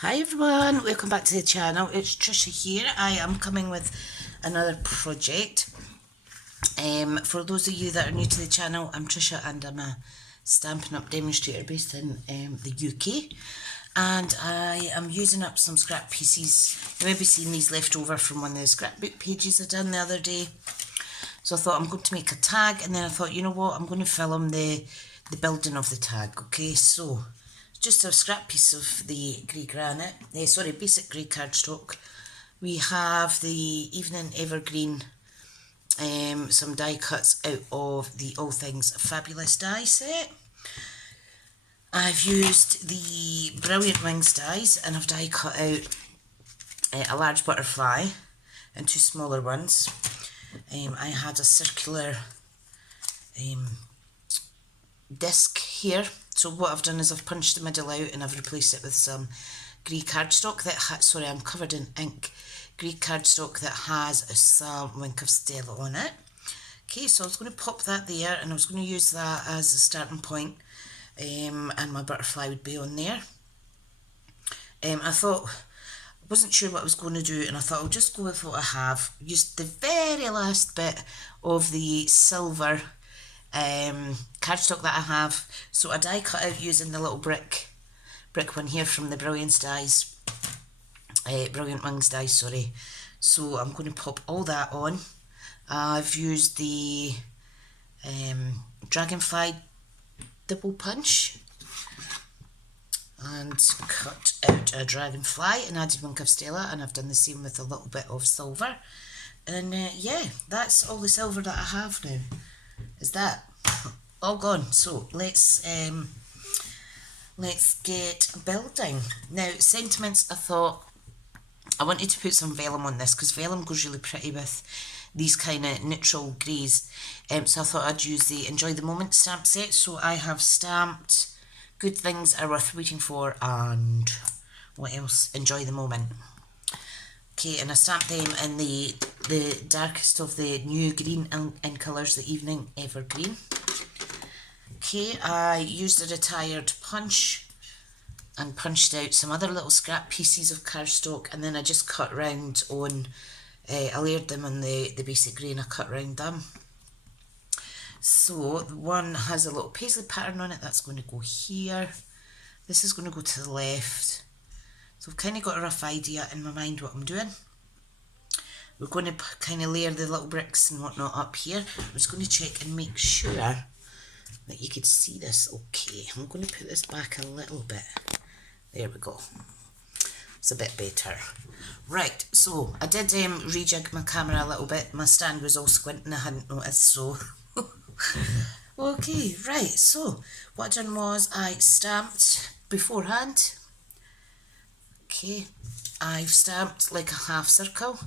Hi everyone, welcome back to the channel. It's Tricia here. I am coming with another project. For those of you that are new to the channel, I'm Tricia and I'm a Stampin' Up demonstrator based in the UK. And I am using up some scrap pieces. You may be seeing these left over from one of the scrapbook pages I done the other day. So I thought I'm going to make a tag, and then I thought, you know what, I'm going to film the building of the tag. Okay, so just a scrap piece of the grey granite, basic grey cardstock. We have the Evening Evergreen, some die cuts out of the All Things Fabulous die set. I've used the Brilliant Wings dies, and I've die cut out a large butterfly and two smaller ones. I had a circular disc here, so what I've done is I've punched the middle out and I've replaced it with some grey cardstock that I'm covered in ink, grey cardstock that has some Wink of Stella on it. Okay, so I was going to pop that there, and I was going to use that as a starting point, and my butterfly would be on there. I wasn't sure what I was going to do, and I thought I'll just go with what I have. Used the very last bit of the silver cardstock that I have, so I die cut out using the little brick one here from the Brilliant Wings dies, sorry. So I'm going to pop all that on. I've used the Dragonfly double punch and cut out a dragonfly and added Wink of Stella, and I've done the same with a little bit of silver. And yeah, that's all the silver that I have now. Is that all gone? So let's get building. Now, sentiments, I thought I wanted to put some vellum on this because vellum goes really pretty with these kind of neutral greys. So I thought I'd use the Enjoy the Moment stamp set. So I have stamped Good Things Are Worth Waiting For, and what else? Enjoy the Moment. Okay, and I stamped them in the darkest of the new green in colours, the Evening Evergreen. Okay, I used a retired punch and punched out some other little scrap pieces of cardstock, and then I just cut round on, I layered them on the basic grey and I cut round them. So the one has a little paisley pattern on it, that's going to go here. This is going to go to the left. So I've kind of got a rough idea in my mind what I'm doing. We're going to kind of layer the little bricks and whatnot up here. I'm just going to check and make sure that you could see this okay. I'm going to put this back a little bit. There we go. It's a bit better. Right, so I did rejig my camera a little bit. My stand was all squinting, I hadn't noticed, so... Okay, right, so what I done was I stamped beforehand. Okay, I've stamped like a half circle.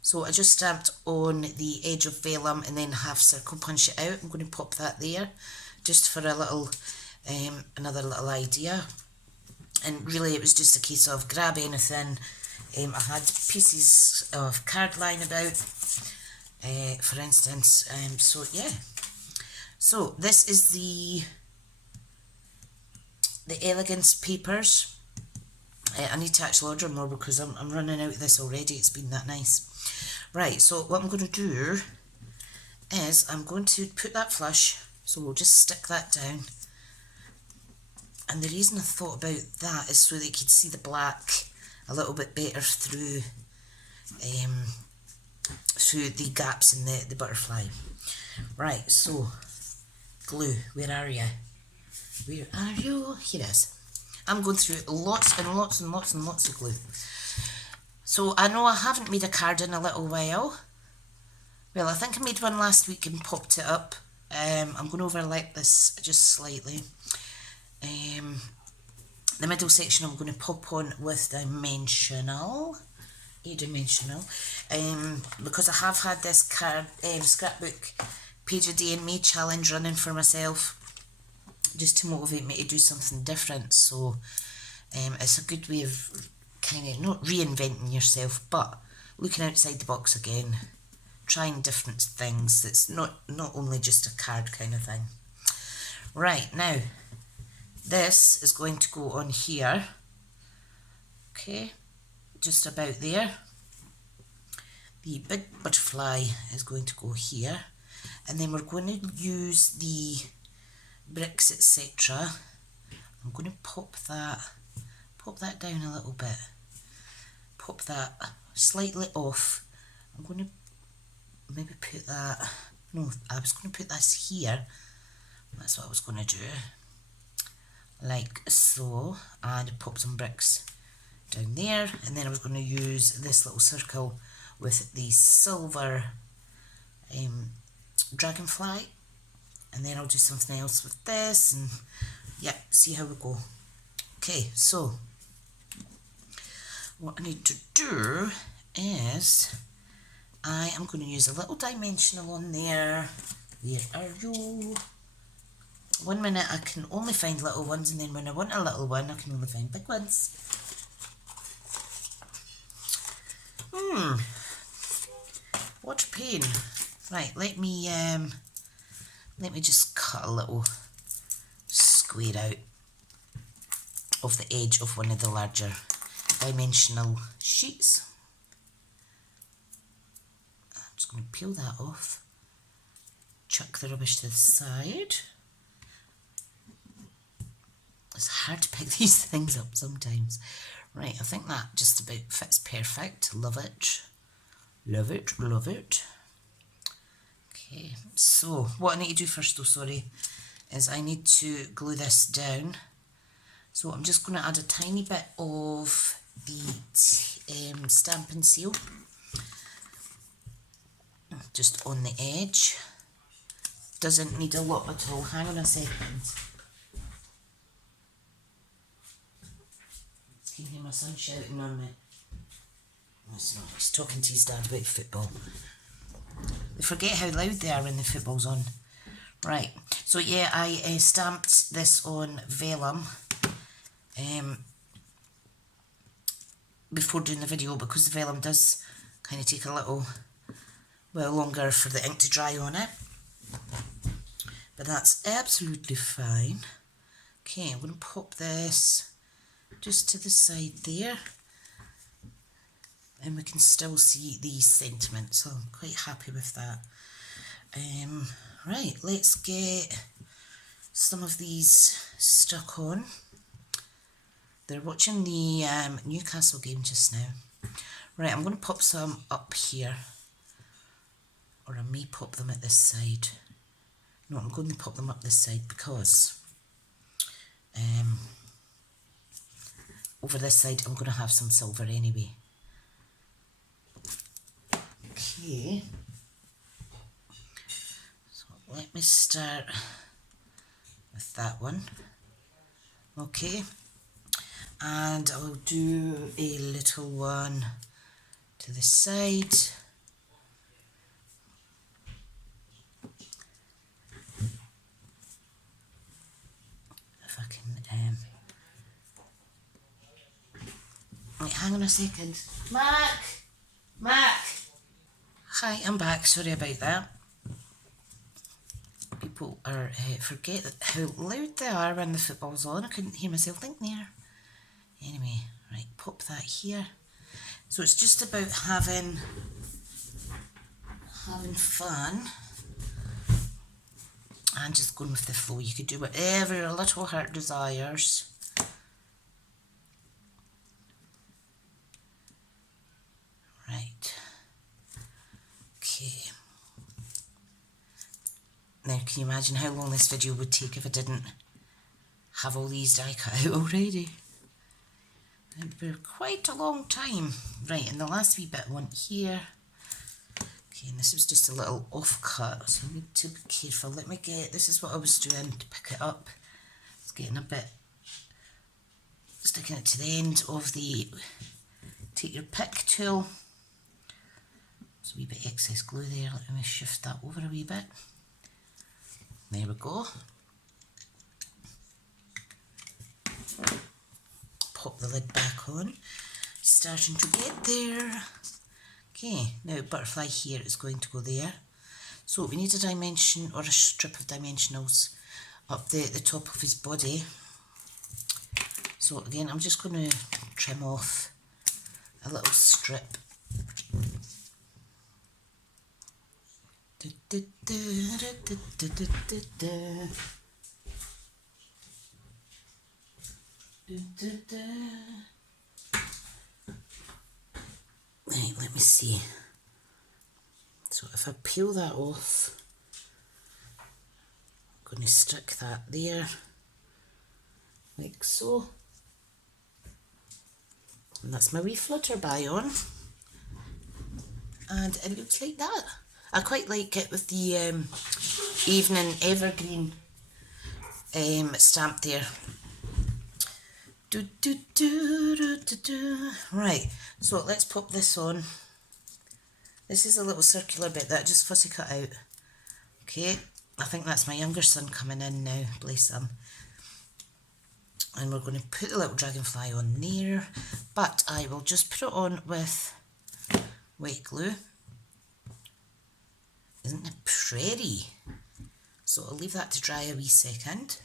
So I just stamped on the edge of vellum and then half circle punch it out. I'm going to pop that there just for a little, another little idea. And really it was just a case of grab anything. I had pieces of card line about, for instance. So yeah. So this is the Elegance papers. I need to actually order more because I'm running out of this already. It's been that nice. Right, so what I'm going to do is I'm going to put that flush, so we'll just stick that down. And the reason I thought about that is so that you could see the black a little bit better through the gaps in the butterfly. Right, so glue, where are you? Where are you? Here it is. I'm going through lots and lots and lots and lots of glue. So I know I haven't made a card in a little while. Well, I think I made one last week and popped it up. I'm going to overlap this just slightly. The middle section I'm going to pop on with dimensional, because I have had this scrapbook page a day in May challenge running for myself, just to motivate me to do something different. So it's a good way of kind of not reinventing yourself, but looking outside the box again, trying different things. It's not only just a card kind of thing. Right, now this is going to go on here Okay, just about there. The big butterfly is going to go here, and then we're going to use the bricks, etc. I'm going to pop that down a little bit, pop that slightly off. I'm going to maybe put that, no, I was going to put this here, that's what I was going to do, like so, and pop some bricks down there, and then I was going to use this little circle with the silver dragonfly, and then I'll do something else with this, and yeah, see how we go. Okay, so what I need to do is I am going to use a little dimensional on there. Where are you? One minute I can only find little ones, and then when I want a little one I can only find big ones. What a pain. Right, let me just cut a little square out of the edge of one of the larger dimensional sheets. I'm just going to peel that off, chuck the rubbish to the side. It's hard to pick these things up sometimes. Right, I think that just about fits perfect. Love it. Love it, love it. Okay, so what I need to do first though, sorry, is I need to glue this down. So I'm just going to add a tiny bit of the Stampin' Seal, just on the edge. Doesn't need a lot at all. Hang on a second. You can hear my son shouting on me. He's talking to his dad about football. They forget how loud they are when the football's on. Right, so yeah, I stamped this on vellum before doing the video, because the vellum does kind of take a little while longer for the ink to dry on it. But that's absolutely fine. Okay, I'm going to pop this just to the side there, and we can still see the sentiment, so I'm quite happy with that. Right, let's get some of these stuck on. They're watching the Newcastle game just now. Right, I'm going to pop some up here, or I may pop them at this side. No, I'm going to pop them up this side because over this side I'm going to have some silver anyway. Okay, so let me start with that one. Okay, and I'll do a little one to the side. If I can, wait, hang on a second. Mac! Hi, I'm back, sorry about that. People are, forget how loud they are when the football's on. I couldn't hear myself think there. Anyway, right, pop that here. So it's just about having fun and just going with the flow. You could do whatever your little heart desires. Right. Okay. Now, can you imagine how long this video would take if I didn't have all these die cut out already? It would be quite a long time. Right, and the last wee bit I want here. Okay, and this was just a little off cut, so I need to be careful. Let me get, this is what I was doing to pick it up. It's getting a bit, sticking it to the end of the, take your pick tool. There's a wee bit excess glue there, let me shift that over a wee bit. There we go. Pop the lid back on. Starting to get there. Okay, now butterfly here is going to go there. So we need a dimension or a strip of dimensionals up the top of his body. So again, I'm just going to trim off a little strip. Right, let me see. So if I peel that off, I'm going to stick that there, like so. And that's my wee flutterby on. And it looks like that. I quite like it with the evening evergreen stamp there. Right, so let's pop this on. This is a little circular bit that I just fussy cut out. Okay, I think that's my younger son coming in now, bless him. And we're going to put the little dragonfly on there, but I will just put it on with white glue. Isn't it pretty? So I'll leave that to dry a wee second.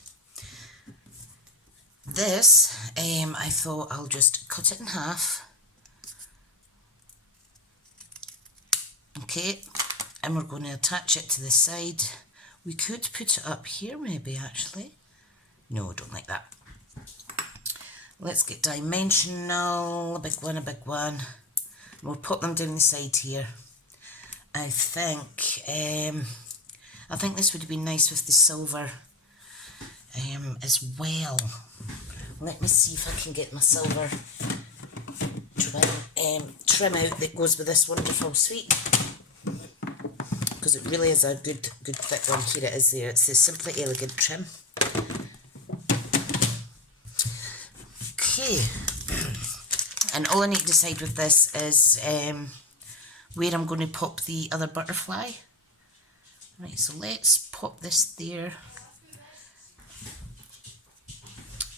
This, I thought I'll just cut it in half. Okay, and we're going to attach it to the side. We could put it up here maybe, actually. No, I don't like that. Let's get dimensional, a big one, a big one. We'll put them down the side here. I think this would have been nice with the silver as well. Let me see if I can get my silver trim out that goes with this wonderful suite, because it really is a good thick one. Here it is there. It's the Simply Elegant trim. Okay, and all I need to decide with this is where I'm going to pop the other butterfly. Right, so let's pop this there.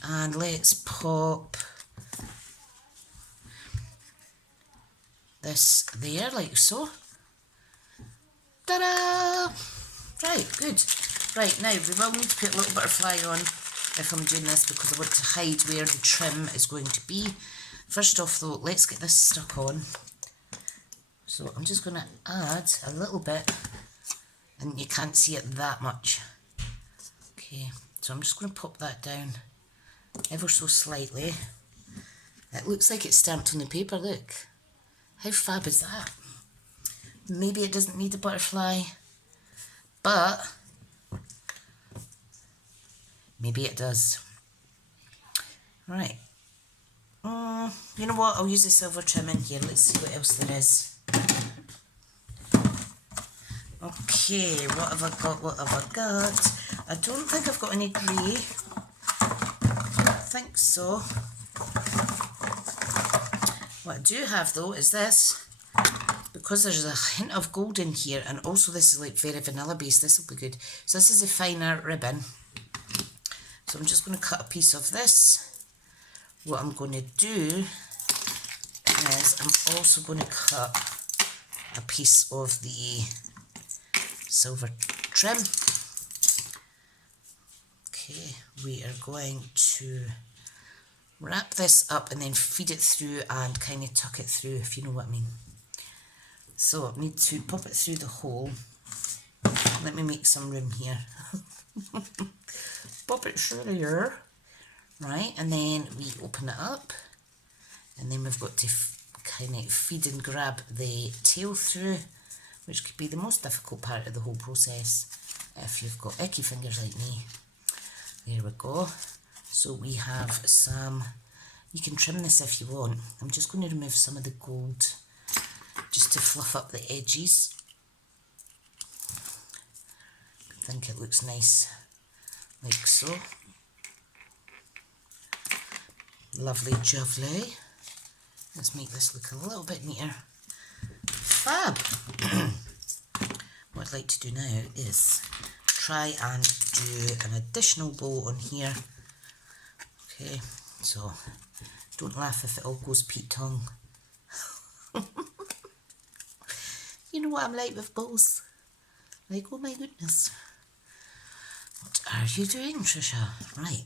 And let's pop this there, like so. Ta-da! Right, good. Right, now we will need to put a little butterfly on if I'm doing this, because I want to hide where the trim is going to be. First off though, let's get this stuck on. So I'm just going to add a little bit, and you can't see it that much. Okay, so I'm just going to pop that down ever so slightly. It looks like it's stamped on the paper, look. How fab is that? Maybe it doesn't need a butterfly, but maybe it does. Right. You know what? I'll use the silver trim in here. Let's see what else there is. Okay, what have I got? What have I got? I don't think I've got any grey. I don't think so. What I do have though is this. Because there's a hint of gold in here, and also this is like very vanilla based, this will be good. So this is a finer ribbon. So I'm just going to cut a piece of this. What I'm going to do is I'm also going to cut a piece of the silver trim. Okay, we are going to wrap this up and then feed it through and kind of tuck it through, if you know what I mean. So I need to pop it through the hole. Let me make some room here. Pop it through here. Right, and then we open it up. And then we've got to kind of feed and grab the tail through, which could be the most difficult part of the whole process if you've got icky fingers like me. There we go. So we have some, you can trim this if you want. I'm just going to remove some of the gold just to fluff up the edges. I think it looks nice, like so. Lovely jubbly. Let's make this look a little bit neater. Fab! What I'd like to do now is try and do an additional bow on here. Okay, so don't laugh if it all goes Pete tongue. You know what I'm like with bows. Like, oh my goodness. What are you doing, Tricia? Right.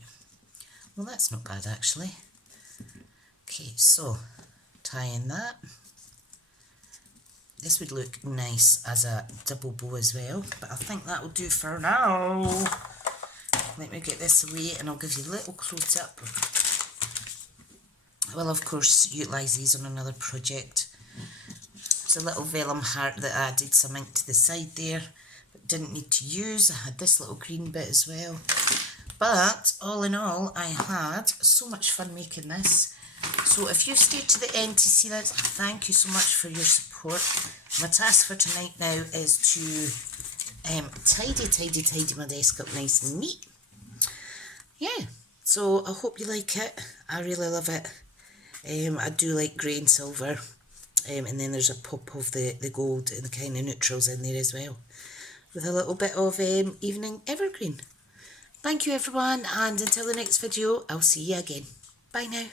Well, that's not bad, actually. Okay, so tying that. This would look nice as a double bow as well, but I think that will do for now. Let me get this away and I'll give you a little close up. I will of course utilise these on another project. It's a little vellum heart that I added some ink to the side there, but didn't need to use. I had this little green bit as well. But all in all, I had so much fun making this. So if you've stayed to the end to see this, thank you so much for your support. My task for tonight now is to tidy my desk up nice and neat. Yeah, so I hope you like it. I really love it. I do like grey and silver. And then there's a pop of the gold and the kind of neutrals in there as well, with a little bit of evening evergreen. Thank you everyone, and until the next video, I'll see you again. Bye now.